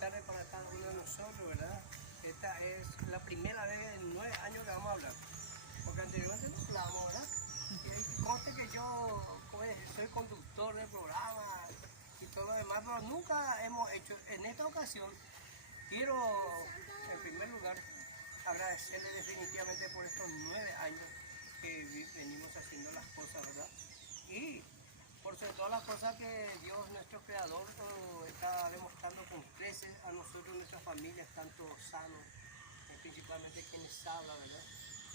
tardes para cada uno de nosotros, ¿verdad? Esta es la primera vez en 9 años que vamos a hablar, porque anteriormente no hablábamos, ¿verdad? Y conste que yo pues, soy conductor del programa y todo lo demás, pero nunca hemos hecho. En esta ocasión quiero, en primer lugar, agradecerle definitivamente por estos 9 años que venimos haciendo las cosas, ¿verdad? Y por sobre todas las cosas que Dios, nuestro Creador, está demostrando con creces a nosotros, nuestras familias, tanto sanos, principalmente quienes hablan, ¿verdad?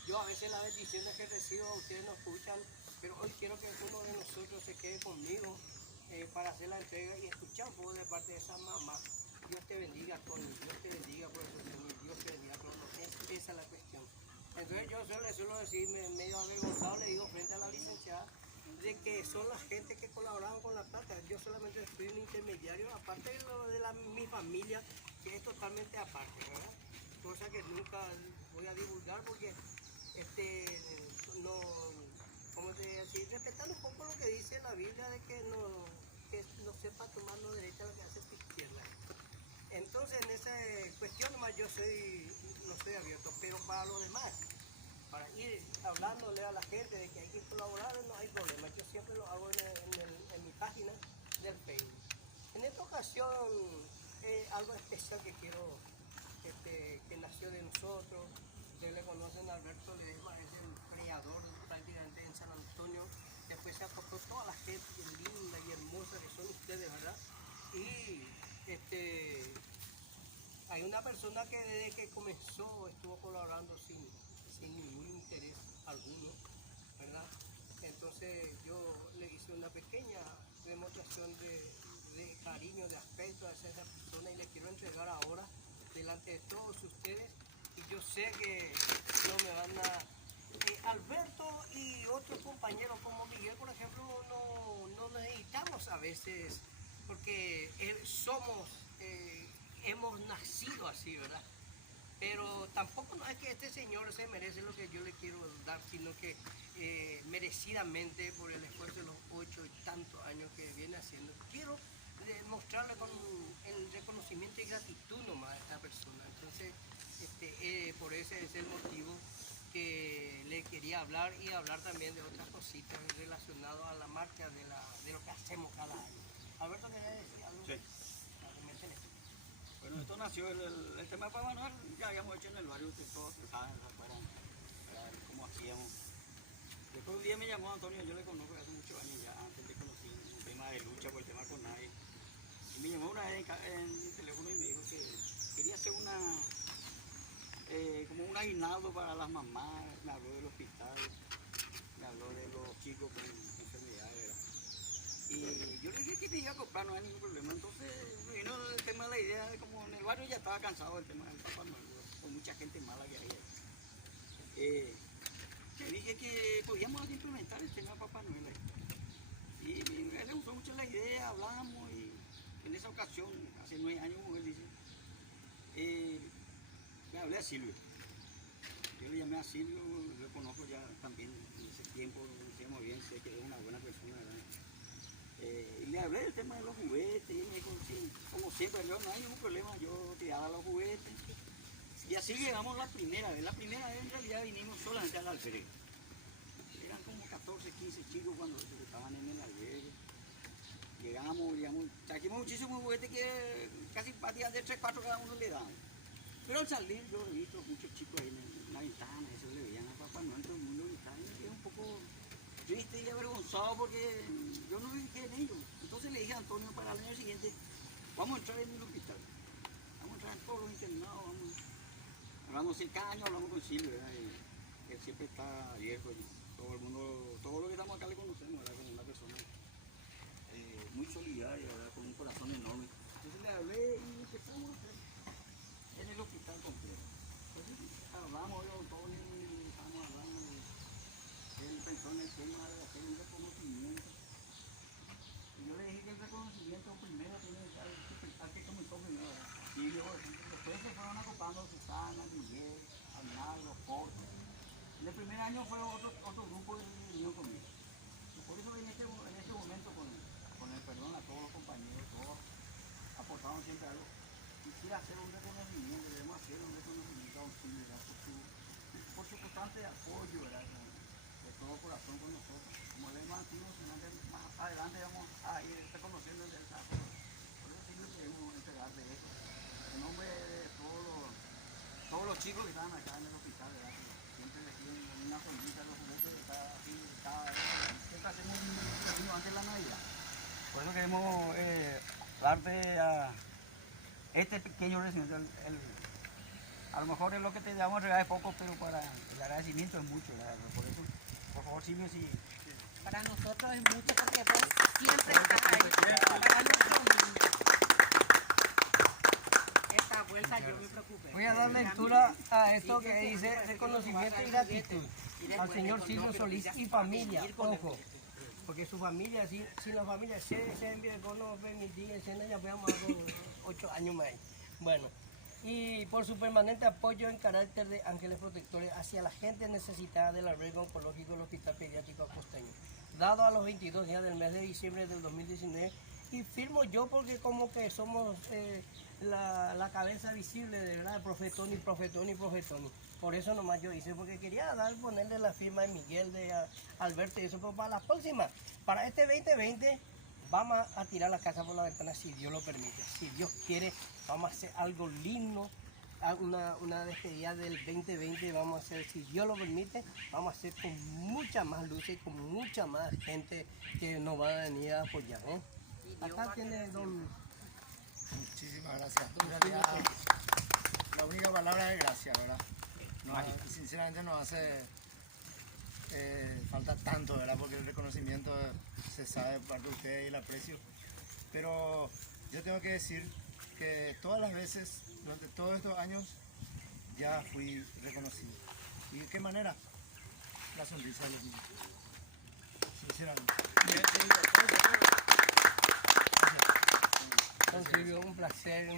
Yo a veces las bendiciones que recibo, ustedes no escuchan, pero hoy quiero que uno de nosotros se quede conmigo para hacer la entrega y escuchar un poco de parte de esa mamá. Dios te bendiga, Tony, Dios te bendiga por eso, Señor, Dios te bendiga, pero no, esa es la cuestión. Entonces yo le suelo decir, medio avergonzado, le digo frente a la licenciada, de que son la gente que colaboraban con la plata. Yo solamente soy un intermediario, aparte de lo de mi familia, que es totalmente aparte, ¿verdad? Cosa que nunca voy a divulgar porque no, ¿cómo te voy a decir? Respetando un poco lo que dice la Biblia de que no sepa tomar lo derecha lo que hace tu izquierda. Entonces en esa cuestión nomás yo no soy abierto, pero para lo demás, para ir hablándole a la gente de que hay que colaborar, no hay problema. Yo siempre lo hago en mi página del Facebook. En esta ocasión, algo especial que quiero, que nació de nosotros. Ustedes le conocen a Alberto Ledesma, es el creador prácticamente en San Antonio. Después se acostó toda la gente linda y hermosa que son ustedes, ¿verdad? Y hay una persona que desde que comenzó estuvo colaborando sin ningún interés alguno, ¿verdad? Entonces yo le hice una pequeña demostración de cariño, de afecto a esa persona y le quiero entregar ahora delante de todos ustedes. Y yo sé que no me van a... Alberto y otros compañeros como Miguel, por ejemplo, no necesitamos a veces, porque hemos nacido así, ¿verdad? Pero tampoco no es que este señor se merece lo que yo le quiero dar, sino que merecidamente por el esfuerzo de los 8 y tantos años que viene haciendo, quiero mostrarle con el reconocimiento y gratitud nomás a esta persona. Entonces, por ese es el motivo que le quería hablar y hablar también de otras cositas relacionadas a la marcha de lo que hacemos cada año. Alberto, ¿quería decir algo? Sí. Bueno, esto nació, el tema de Papá Manuel ya habíamos hecho en el barrio, que todos saben, para ver cómo hacíamos. Después un día me llamó Antonio, yo le conozco hace muchos años ya, antes le conocí un tema de lucha por el tema con nadie. Y me llamó una vez en el teléfono y me dijo que quería hacer como un aguinaldo para las mamás, me habló del hospital, me habló de los chicos con enfermedades, ¿verdad? Y yo le dije que me iba a comprar, no hay ningún problema. Entonces me vino el tema de la idea de como en el barrio ya estaba cansado del tema del Papá Noel, con mucha gente mala que hay. Le dije que podíamos implementar el tema de Papá Noel ahí. Y a él le gustó mucho la idea, hablamos y en esa ocasión, hace 9 años, como él dice, le hablé a Silvio. Yo le llamé a Silvio, lo conozco ya también en ese tiempo, lo conocíamos bien, sé que es una buena persona, ¿verdad? Y le hablé del tema de los juguetes y me dijo, sí, como siempre, yo no hay ningún problema, yo tiraba los juguetes. Y así llegamos la primera vez en realidad vinimos solamente al albergue. Eran como 14, 15 chicos cuando estaban en el albergue. Llegamos, trajimos muchísimos juguetes que casi patías de 3, 4 cada uno le daban. Pero al salir yo he visto muchos chicos ahí en la ventana, eso le veían a Papá Noel, todo el mundo gritando, y quedé un poco triste y avergonzado porque yo no vi que en ellos. Entonces le dije a Antonio para el año siguiente, vamos a entrar en el hospital, vamos a entrar en todos los internados, hablamos sin caño, hablamos con Silvio, ¿verdad? Y él siempre está abierto, y todo el mundo, todo lo que estamos acá le conocemos, ¿verdad? Como una persona muy solidaria, ¿verdad? Con un corazón enorme. Entonces le hablé y empezamos a hacer en el hospital completo. Entonces hablamos de Antonio y estábamos hablando de él pensó en el tema de hacer un reconocimiento. Y yo le dije que el reconocimiento primero tiene que ser el hospital que comenzó primero. Y yo, después se fueron acopando Susana, Miguel, Arnaldo, Jorge. En el primer año fue otro grupo que vino conmigo. Y por eso en este momento, con el perdón a todos los compañeros, todos aportaron siempre algo. chicos que estaban acá en el hospital, ¿verdad? Siempre les piden una sonrisa a los juguetes, está así, siempre hacemos un camino antes de la Navidad. Por eso queremos darte a este pequeño recipiente, a lo mejor es lo que te damos a regalar es poco, pero para el agradecimiento es mucho, ¿verdad? Por eso, por favor, Silvio, si... Para nosotros es mucho porque vos siempre estás ahí para nuestros niños. Esta vuelta yo me preocupé. Voy a dar lectura a esto que dice reconocimiento y gratitud al señor Silvio Solís y familia, ojo, porque su familia, sin la familia, se envía con los permitidos, ya veamos 8 años más. Bueno, y por su permanente apoyo en carácter de ángeles protectores hacia la gente necesitada del albergue oncológico del Hospital Pediátrico Acosteño, dado a los 22 días del mes de diciembre del 2019, y firmo yo porque como que somos la cabeza visible de verdad, profetón y profetón y profetón. Por eso nomás yo hice, porque quería ponerle la firma de Miguel, de Alberto y eso, pero para la próxima, para este 2020, vamos a tirar la casa por la ventana si Dios lo permite. Si Dios quiere, vamos a hacer algo lindo, una despedida del 2020, vamos a hacer, si Dios lo permite, vamos a hacer con mucha más luz y con mucha más gente que nos va a venir a apoyar, ¿eh? Acá tiene don... Muchísimas gracias. En realidad, la única palabra es gracias, ¿verdad? Sinceramente nos hace falta tanto, ¿verdad? Porque el reconocimiento se sabe parte de ustedes y el aprecio. Pero yo tengo que decir que todas las veces, durante todos estos años, ya fui reconocido. ¿Y de qué manera? La sonrisa de los niños. Sinceramente. Don Silvio, un placer,